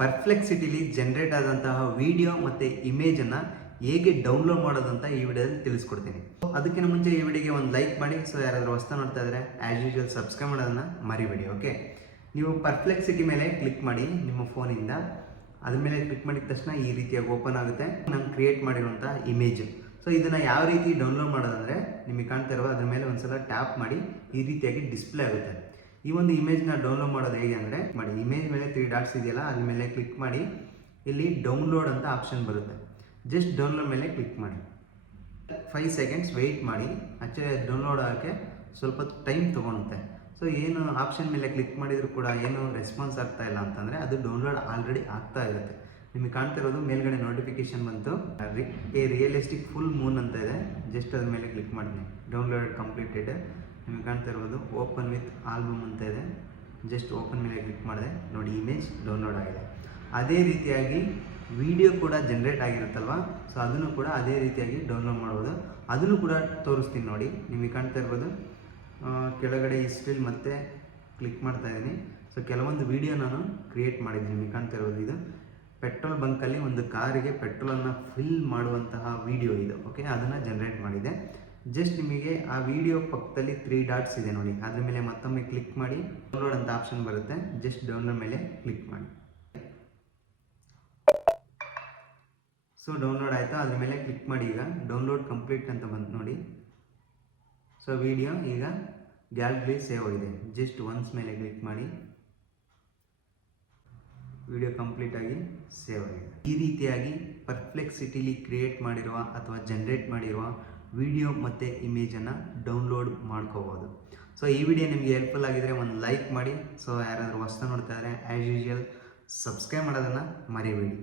ಪರ್ಪ್ಲೆಕ್ಸಿಟಿಲಿ generate ಆದಂತಹ video ಮತ್ತು ಇಮೇಜನ್ನು ಹೇಗೆ ಡೌನ್ಲೋಡ್ ಮಾಡೋದಂತ ಈ ವಿಡಿಯೋದಲ್ಲಿ ತಿಳಿಸ್ಕೊಡ್ತೀನಿ. ಅದಕ್ಕಿಂತ ಮುಂಚೆ ಈ ವಿಡಿಯೋಗೆ ಒಂದು ಲೈಕ್ ಮಾಡಿ. ಸೊ ಯಾರಾದರೂ ಹೊಸ್ತಾ ನೋಡ್ತಾ ಇದ್ದರೆ ಆ್ಯಸ್ ಯೂಶುವಲ್ ಸಬ್ಸ್ಕ್ರೈಬ್ ಮಾಡೋದನ್ನು ಮರಿಬೇಡಿ. ಓಕೆ, ನೀವು ಪರ್ಪ್ಲೆಕ್ಸಿಟಿ ಮೇಲೆ ಕ್ಲಿಕ್ ಮಾಡಿ ನಿಮ್ಮ ಫೋನಿಂದ. ಅದ್ರ ಮೇಲೆ ಕ್ಲಿಕ್ ಮಾಡಿದ ತಕ್ಷಣ ಈ ರೀತಿಯಾಗಿ ಓಪನ್ ಆಗುತ್ತೆ ನಾನು ಕ್ರಿಯೇಟ್ ಮಾಡಿರುವಂಥ ಇಮೇಜ್. ಸೊ ಇದನ್ನು ಯಾವ ರೀತಿ ಡೌನ್ಲೋಡ್ ಮಾಡೋದಂದರೆ ನಿಮಗೆ ಕಾಣ್ತಾ ಇರುವ ಅದ್ರ ಮೇಲೆ ಒಂದ್ಸಲ ಟ್ಯಾಪ್ ಮಾಡಿ ಈ ರೀತಿಯಾಗಿ ಡಿಸ್ಪ್ಲೇ ಆಗುತ್ತೆ. ಈ ಒಂದು ಇಮೇಜ್ನ ಡೌನ್ಲೋಡ್ ಮಾಡೋದು ಹೇಗೆ ಅಂದರೆ ಮಾಡಿ, ಇಮೇಜ್ ಮೇಲೆ 3 ಡಾಟ್ಸ್ ಇದೆಯಲ್ಲ ಅದ್ರ ಮೇಲೆ ಕ್ಲಿಕ್ ಮಾಡಿ. ಇಲ್ಲಿ ಡೌನ್ಲೋಡ್ ಅಂತ ಆಪ್ಷನ್ ಬರುತ್ತೆ. ಜಸ್ಟ್ ಡೌನ್ಲೋಡ್ ಮೇಲೆ ಕ್ಲಿಕ್ ಮಾಡಿ. 5 ಸೆಕೆಂಡ್ಸ್ ವೆಯ್ಟ್ ಮಾಡಿ. ಆ್ಯಕ್ಚುಲಿ ಡೌನ್ಲೋಡ್ ಆಗೋಕ್ಕೆ ಸ್ವಲ್ಪ ಟೈಮ್ ತೊಗೊಳುತ್ತೆ. ಸೊ ಏನು ಆಪ್ಷನ್ ಮೇಲೆ ಕ್ಲಿಕ್ ಮಾಡಿದರೂ ಕೂಡ ಏನು ರೆಸ್ಪಾನ್ಸ್ ಆಗ್ತಾ ಇಲ್ಲ ಅಂತಂದರೆ ಅದು ಡೌನ್ಲೋಡ್ ಆಲ್ರೆಡಿ ಆಗ್ತಾ ಇರುತ್ತೆ. ನಿಮಗೆ ಕಾಣ್ತಿರೋದು ಮೇಲ್ಗಡೆ ನೋಟಿಫಿಕೇಶನ್ ಬಂತು, ರಿಯಲಿಸ್ಟಿಕ್ ಫುಲ್ ಮೂನ್ ಅಂತ ಇದೆ. ಜಸ್ಟ್ ಅದ್ರ ಮೇಲೆ ಕ್ಲಿಕ್ ಮಾಡಿದ್ದೀನಿ. Download completed. ನಿಮಗೆ ಕಾಣ್ತಾ ಇರ್ಬೋದು ಓಪನ್ ವಿತ್ ಆಲ್ಬಮ್ ಅಂತ ಇದೆ. ಜಸ್ಟ್ ಓಪನ್ ಮೇಲೆ ಕ್ಲಿಕ್ ಮಾಡಿದೆ, ನೋಡಿ ಇಮೇಜ್ ಡೌನ್ಲೋಡ್ ಆಗಿದೆ. ಅದೇ ರೀತಿಯಾಗಿ ವಿಡಿಯೋ ಕೂಡ ಜನ್ರೇಟ್ ಆಗಿರುತ್ತಲ್ವ, ಸೊ ಅದನ್ನು ಕೂಡ ಅದೇ ರೀತಿಯಾಗಿ ಡೌನ್ಲೋಡ್ ಮಾಡ್ಬೋದು. ಅದನ್ನು ಕೂಡ ತೋರಿಸ್ತೀನಿ ನೋಡಿ. ನಿಮಗೆ ಕಾಣ್ತಾ ಇರ್ಬೋದು ಕೆಳಗಡೆ ಹಿಸ್ಟ್ರಿಲಿ ಮತ್ತೆ ಕ್ಲಿಕ್ ಮಾಡ್ತಾ ಇದ್ದೀನಿ. ಸೊ ಕೆಲವೊಂದು ವಿಡಿಯೋ ನಾನು ಕ್ರಿಯೇಟ್ ಮಾಡಿದ್ದೀನಿ. ನಿಮಗೆ ಕಾಣ್ತಾ ಇರ್ಬೋದು ಇದು ಪೆಟ್ರೋಲ್ ಬಂಕಲ್ಲಿ ಒಂದು ಕಾರಿಗೆ ಪೆಟ್ರೋಲನ್ನು ಫಿಲ್ ಮಾಡುವಂತಹ ವಿಡಿಯೋ ಇದು. ಓಕೆ, ಅದನ್ನು ಜನ್ರೇಟ್ ಮಾಡಿದೆ. ಜಸ್ಟ್ ನಿಮಗೆ ಆ ವಿಡಿಯೋ ಪಕ್ಕದಲ್ಲಿ 3 ಡಾಟ್ಸ್ ಇದೆ ನೋಡಿ, ಅದ್ರ ಮೇಲೆ ಮತ್ತೊಮ್ಮೆ ಕ್ಲಿಕ್ ಮಾಡಿ. ಡೌನ್ಲೋಡ್ ಅಂತ ಆಪ್ಷನ್ ಬರುತ್ತೆ. ಜಸ್ಟ್ ಡೌನ್ಲೋಡ್ ಮೇಲೆ ಕ್ಲಿಕ್ ಮಾಡಿ. ಸೊ ಡೌನ್ಲೋಡ್ ಆಯಿತಾ, ಅದ್ರ ಮೇಲೆ ಕ್ಲಿಕ್ ಮಾಡಿ. ಈಗ ಡೌನ್ಲೋಡ್ ಕಂಪ್ಲೀಟ್ ಅಂತ ಬಂತು ನೋಡಿ. ಸೊ ವಿಡಿಯೋ ಈಗ ಗ್ಯಾಲರಿ ಸೇವ್ ಆಗಿದೆ. ಜಸ್ಟ್ ಒನ್ಸ್ ಮೇಲೆ ಕ್ಲಿಕ್ ಮಾಡಿ. ವಿಡಿಯೋ ಕಂಪ್ಲೀಟ್ ಆಗಿ ಸೇವ್ ಆಗಿದೆ. ಈ ರೀತಿಯಾಗಿ ಪರ್ಪ್ಲೆಕ್ಸಿಟಿಲಿ ಕ್ರಿಯೇಟ್ ಮಾಡಿರುವ ಅಥವಾ ಜನ್ರೇಟ್ ಮಾಡಿರುವ ವಿಡಿಯೋ ಮತ್ತು ಇಮೇಜನ್ನು ಡೌನ್ಲೋಡ್ ಮಾಡ್ಕೋಬೋದು. ಸೊ ಈ ವಿಡಿಯೋ ನಿಮಗೆ ಹೆಲ್ಪ್ಫುಲ್ ಆಗಿದರೆ ಒಂದು ಲೈಕ್ ಮಾಡಿ. ಸೊ ಯಾರಾದರೂ ಹೊಸ್ತಾ ನೋಡ್ತಾ ಇದ್ದರೆ ಆ್ಯಸ್ ಯೂಶುವಲ್ ಸಬ್ಸ್ಕ್ರೈಬ್ ಮಾಡೋದನ್ನು ಮರಿಬೇಡಿ.